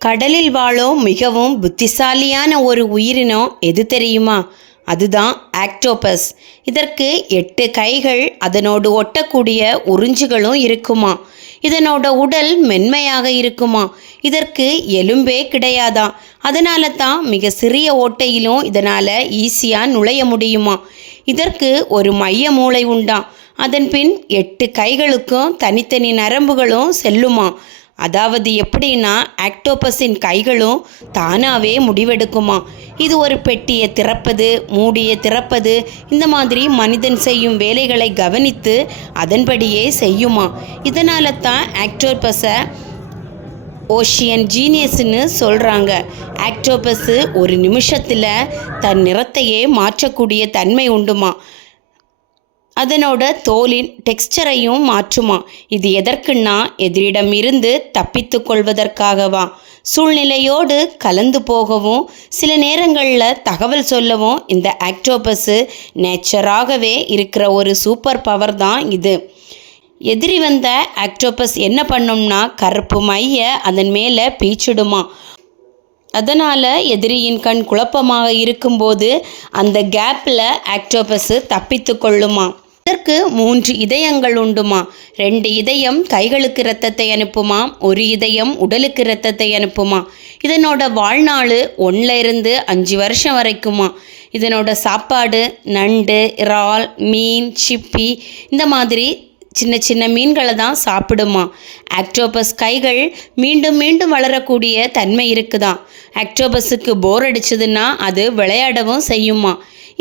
கடலில் வாழும் மிகவும் புத்திசாலியான ஒரு உயிரினம் எது தெரியுமா? அதுதான் ஆக்டோபஸ். இதற்கு 8 கைகள், அதனோடு ஒட்டக்கூடிய உறிஞ்சுகளும் இருக்குமா. இதனோட உடல் மென்மையாக இருக்குமா. இதற்கு எலும்பே கிடையாதான். அதனால தான் மிக சிறிய ஓட்டையிலும் இதனால் ஈஸியாக நுழைய முடியுமா. இதற்கு ஒரு மைய மூளை உண்டாம். அதன் பின் 8 கைகளுக்கும் தனித்தனி நரம்புகளும் செல்லுமா. அதாவது எப்படின்னா, ஆக்டோபஸின் கைகளும் தானாகவே முடிவெடுக்குமா. இது ஒரு பெட்டியை திறப்பது, மூடியை திறப்பது, இந்த மாதிரி மனிதன் செய்யும் வேலைகளை கவனித்து அதன்படியே செய்யுமா. இதனால தான் ஆக்டோபஸை ஓஷியன் ஜீனியஸ்ன்னு சொல்கிறாங்க. ஆக்டோபஸு ஒரு நிமிஷத்தில் தன் நிறத்தையே மாற்றக்கூடிய தன்மை உண்டுமா. அதனோட தோலின் டெக்ஸ்டரையும் மாற்றுமா. இது எதற்குன்னா, எதிரிடம் இருந்து தப்பித்து கொள்வதற்காகவா. சூழ்நிலையோடு கலந்து போகவும் சில நேரங்களில் தகவல் சொல்லவும் இந்த ஆக்டோபஸு நேச்சராகவே இருக்கிற ஒரு சூப்பர் பவர் தான் இது. எதிரி வந்த ஆக்டோபஸ் என்ன பண்ணும்னா, கருப்பு மைய அதன் மேலே பீச்சிடுமா. அதனால் எதிரியின் கண் குழப்பமாக இருக்கும்போது அந்த கேப்பில் ஆக்டோபஸு தப்பித்து கொள்ளுமா. இதற்கு 3 இதயங்கள் உண்டுமா. 2 இதயம் கைகளுக்கு இரத்தத்தை அனுப்புமா, ஒரு இதயம் உடலுக்கு இரத்தத்தை அனுப்புமா. இதனோட வாழ்நாள் 1 to 5 வருஷம் வரைக்குமா. இதனோட சாப்பாடு நண்டு, இறால், மீன், சிப்பி, இந்த மாதிரி சின்ன சின்ன மீன்களை தான் சாப்பிடுமா. ஆக்டோபஸ் கைகள் மீண்டும் மீண்டும் வளரக்கூடிய தன்மை இருக்குதான். ஆக்டோபஸுக்கு போர் அடிச்சதுன்னா அது விளையாடவும் செய்யுமா.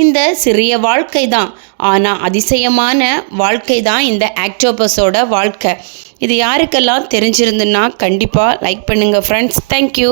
இந்த சிறிய வாழ்க்கை தான், ஆனால் அதிசயமான வாழ்க்கை தான் இந்த ஆக்டோபஸோட வாழ்க்கை. இது யாருக்கெல்லாம் தெரிஞ்சிருந்துன்னா கண்டிப்பாக லைக் பண்ணுங்கள் ஃப்ரெண்ட்ஸ். தேங்க்யூ.